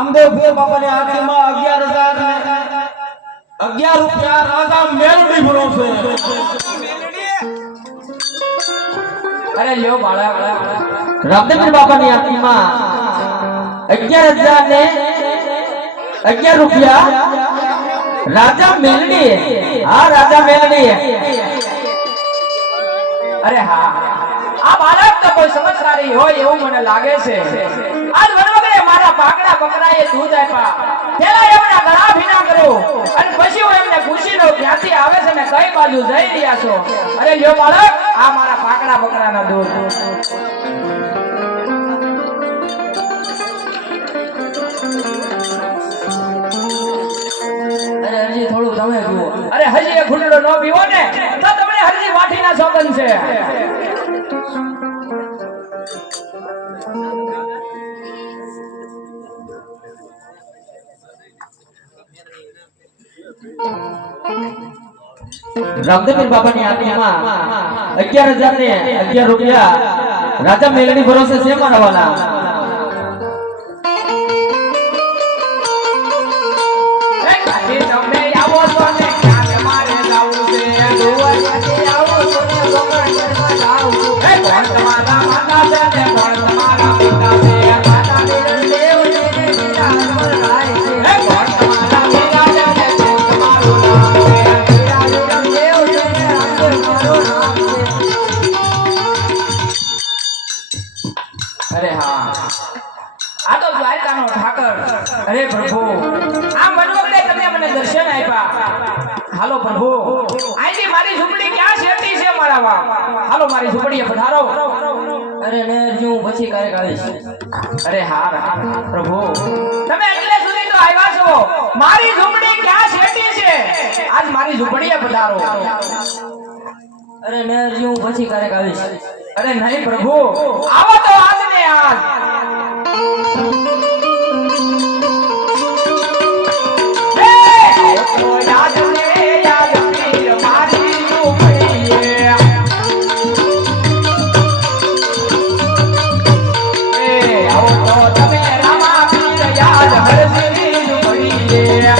રામદેવ પીર બાપાની આરતીમાં 11,011 રૂપિયા રાજા મેલડી ભરો છે. અરે લ્યો બાળા રામદેવ પીર બાપાની આરતીમાં 11,011 રૂપિયા રાજા મેલડી. હા રાજા મેલડી. અરે હા આ બાળક તો કોઈ સમજદારી હોય એવું મને લાગે છે. આજ વનવગડે મારા પાકડા બકરાએ દૂધ આપ્યા, પેલા એમના ગળા ભીના કરો અને પછી હું એમને પૂછીનો ક્યાંથી આવે છે ને કઈ બાજુ જઈ રહ્યા છો. અરે લ્યો બાળક આ મારા પાકડા બકરાના દૂધ. અરે હજી થોડું તમે પીવો. અરે હજી એક ઘૂંટડો ન પીવો ને તો તમને હજી વાઠીના સોગન છે. રામદેવ પીર બાપાની આરતીમાં 11,011 રૂપિયા રાજા મેલડી ભરોસે છે મારા વાલા. અરે હા આ તો દ્વારકાનો ઠાકર. અરે પ્રભુ આમ વનવગડે તમે મને દર્શન આપ્યા. હાલો પ્રભુ અહીંથી મારી ઝૂંપડી ક્યાં શેરતી છે મારા બાપ. હાલો મારી ઝૂંપડીએ પધારો. અરે ને હું પછી ક્યારેક આવીશ. અરે હા પ્રભુ તમે એટલે સુધી તો આવ્યા છો, મારી ઝૂંપડી ક્યાં શેરતી છે આજ મારી ઝૂંપડીએ પધારો. અરે ને હું પછી ક્યારેક આવીશ. અરે નહીં પ્રભુ આવો તો આજ ને આજ. યાદ ને યાદ પીર મારી ઝૂંપડીએ. આવો તો તમે રામા પીર યાદ હરજી ઝૂંપડીએ.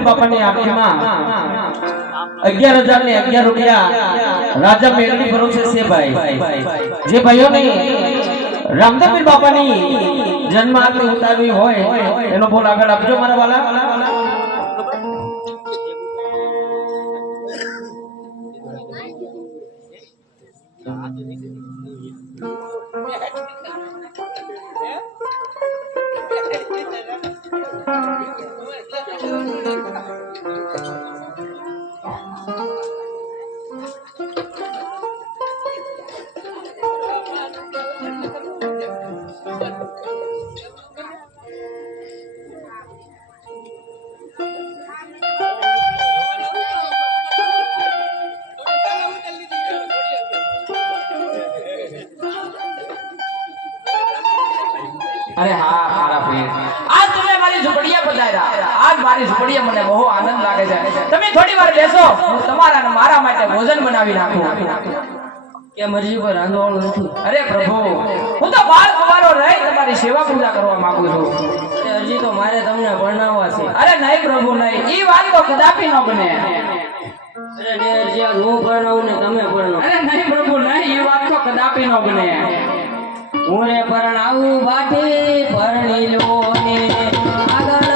રમદાપીર બાપાની આરતીમાં 11,000 ને 11 રૂપિયા રાજા મેલડી ભરોસે છે ભાઈ જે ભાઈઓને રામદાપીર બાપાની જન્મ આરતી ઉતારવી હોય એનો બોલ આગળ આપજો મારા વાલા. અરે હા મારા પીર, આજ તમે મારી ઝૂંપડીએ પધાર્યા. આજ મારી ઝૂંપડીએ મને બહુ આનંદ લાગે છે. તમે થોડી વાર બેસો, હું તમારા અને મારા માટે ભોજન બનાવી નાખું. કે મરજી પર રાંધવાનું નથી. અરે પ્રભુ, હું તો બાળ કુંવારો રહી તમારી સેવા પૂજા કરવા માંગુ છું. હજી તો મારે તમને પરણાવવા છે. અરે નહીં પ્રભુ નહીં, ઈ વાત તો કદાપી ન બને. અરે હજી આ હું પરણાવું ને તમે પરણાવો. અરે નહીં પ્રભુ નહીં, ઈ વાત તો કદાપી ન બને. હું રે પરણાવું બાઠી પરણી લો ને આગળ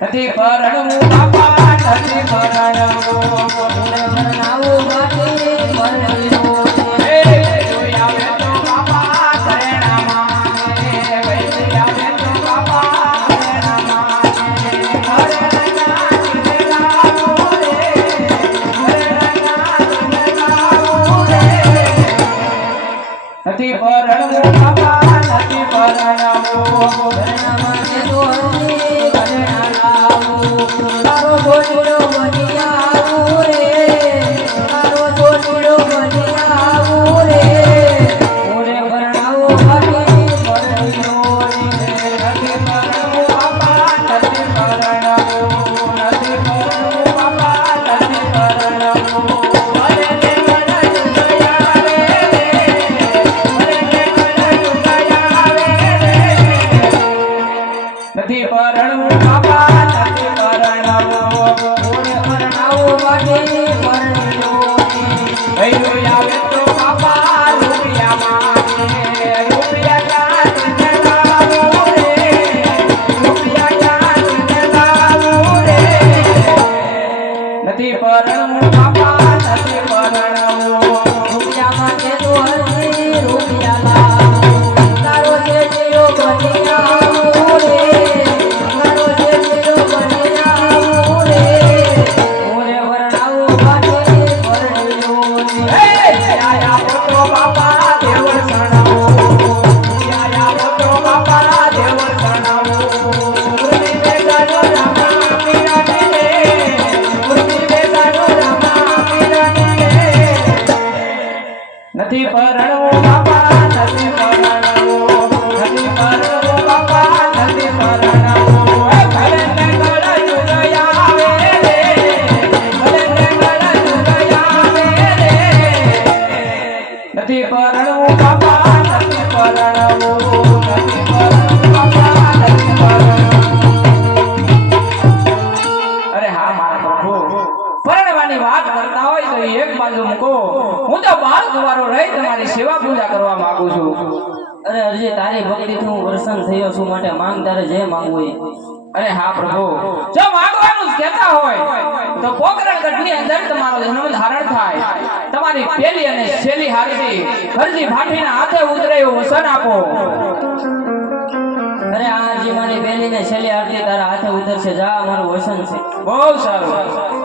નથી પરણવું બાપા, નથી પરણવું. પરણાવું બાઠી પરણી લો એ જોઈ આવે તો બાપા શરણા માંગે, વૈસી આવે તો બાપા શરણા માંગે. હરણના તુને ગાવું રે, હરણના તુને ગાવું રે. નથી પરણવું બાપા, નથી પરણવું. પરણામાં કે તો હરજી પરણા તારો છોકરો બની આવું રે, તારો છોકરો બની આવું રે. હું રે પરણાવું બાઠી પરણી લો ને નથી પરણવું બાપા, નથી પરણવું. નથી પરણવું બાપા, નથી પરણવું. અરે તે મને જુગયા રે, અરે તે મને જુગયા રે. નથી પરણવું બાપા, નથી પરણવું. હું રે પરણાવું બાઠી પરણી લો ને ભૈરું આવે તો બાપા રૂપિયા માંગે, રૂપિયા ક્યાં તને લાવું રે, રૂપિયા ક્યાં તને લાવું રે. નથી પરણવું બાપા, નથી પરણવું. રૂપિયામાં કે તો હરજી રૂપિયા લાવું. તારો છેલ્લો બની આવું રે, તારો છેલ્લો બની આવું રે. હું રે પરણાવું બાઠી પરણી લો ને હે આયા બોતો બાપા દેવળ સણાવો, આયા બોતો બાપા દેવળ સણાવો. મૂર્તિ બેસાડો રામા પીરાની રે, મૂર્તિ બેસાડો રામા પીરાની રે. નથી પરણવું બાપા, નથી પરણવું. નથી પરણવું બાપા, નથી પરણવું. હે ભલે ને ગળા જુગયા આવે રે, ભલે ને ગળા જુગયા આવે રે. નથી પરણવું બાપા, નથી પરણવું. નથી પરણવું બાપા, નથી પરણવું. અરે હા મારા પ્રભુ, પરણવાની વાત કરતા હોય તો એ એક બાજુ મૂકો. હું તો બાળ કુંવારો રહી તમારી સેવા પૂજા કરવા માંગુ છું. અરે હરજી તારી ભક્તિથી હું પ્રસન્ન થયો છું, માટે માંગ તારે જે માંગવું એ. અરે હા પ્રભુ, જો માંગવાનું જ કહેતા હોય તો પોકરણ ગઢની અંદર તમારો જન્મ ધારણ થાય. તમારી પેલી અને છેલ્લી હારતી હરજી ભાઠીના હાથે ઉતરે એવું વસન આપો. અરે આ હરજી મારી બેલી ને છેલ્લી આરતી તારા હાથે ઉતરશે. જા મારું વસન છે. બહુ સારું.